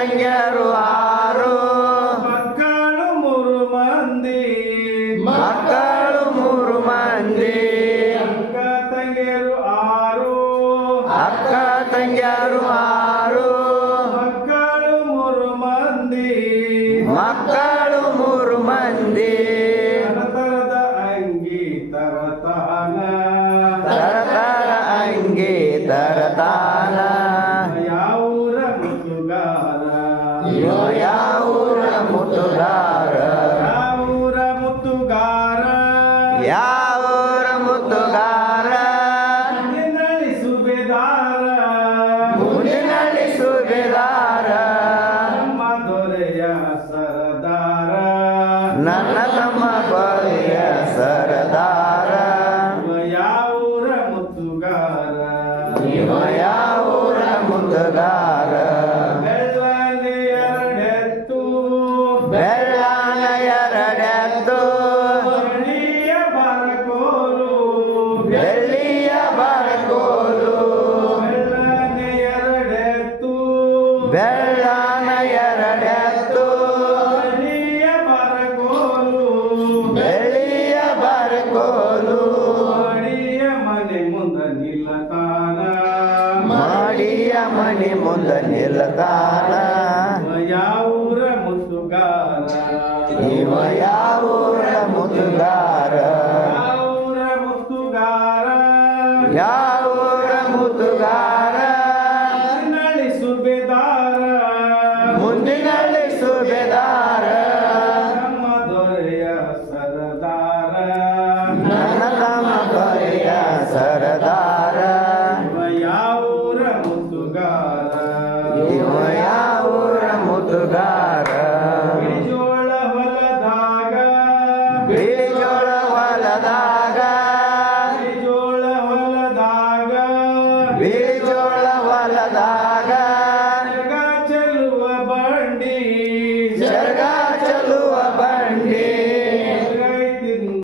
ತಂಗಿಯರು ಆರು ಮಕ್ಕಳು ಮೂರು ಮಂದಿ ಮಕ್ಕಳು ಮೂರು ಮಂದಿ ಅಕ್ಕ ತಂಗಿಯರು ಆರು ಅಕ್ಕ ತಂಗಿಯರು ಆರು ಮಕ್ಕಳು ಮೂರು ಮಂದಿ ಮಕ್ಕಳು ಮೂರು ಮಂದಿ ತರತರದ ಅಂಗಿ ತರತಾನ ತರತರ ಅಂಗಿ ತರತಾನ ಯಾವೂರ ಮುತ್ತುಗಾರ ಯಾವೂರ ಮುತ್ತುಗಾರ ಯಾವೂರ ಮುತ್ತುಗಾರ ಯಾವೂರ ಮುತ್ತುಗಾರ ಮುಂದಿನಳ್ಳಿ ಸುಬೇದಾರ ಮುಂದಿನಳ್ಳಿ ಸುಬೇದಾರ ನಮ್ಮ ದೊರೆಯ ಸರದಾರ ನನ್ನ ತಮ್ಮ ಕೊಲೆಯ ಸರದಾರ ಯಾವೂರ ಮುತ್ತುಗಾರ ಇವ ಯಾವೂರ ಮುತ್ತುಗಾರ ಬೆಳ್ಳನೆ ಎರಡೆತ್ತು ಬೆಳ್ಳಾನ ಎರಡೆತ್ತು ಬೆಳ್ಳಿಯ ಬರಕೋಲು ಬೆಳ್ಳಿಯ ಬರಕೋಲು ಬೆಳ್ಳನೆ ಎರಡೆತ್ತು ಬೆಳ್ಳಾನ ಎರಡೆತ್ತು ಬೆಳ್ಳಿಯ ಬರಕೋಲು ಬೆಳ್ಳಿಯ ಬರಕೋಲು ಮಾಡಿಯ ಮನೆ ಮುಂದ ನಿಲ್ಲತಾನ ಮಾಡಿಯ ಮನೆ ಮುಂದೆ ನಿಲ್ಲತಾನ ಯಾವೂರ ಮುತ್ತುಗಾರ ಇವ ಯಾವೂರ ಮುತ್ತುಗಾರ ಯಾವೂರ ಮುತ್ತುಗಾರ ಯಾವೂರ ಮುತ್ತುಗಾರ ನಳಿ ಸುಬೇದಾರ ಮುಂದಿನಲ್ಲಿ ಸುಬೇದಾರ ನಮ್ಮ ದೊರೆಯ ಸರದಾರ ನನ್ನ ತಮ್ಮ ಕೊಲೆಯ ಸರದಾರ ಯಾವೂರ ಮುತ್ತುಗಾರ ಇವ ಯಾವೂರ ಮುತ್ತುಗಾರ ಬಿಳಿಜೋಳ ಹೊಲದಾಗ ಬಿಳಿಜೋಳ ಹೊಲದಾಗ ಬಿಳಿಜೋಳ ಹೊಲದಾಗ ಬಿಳಿಜೋಳ ಹೊಲದಾಗ ಜಗ ಚೆಲ್ಲುವ ಬಂಡಿ ಜಗ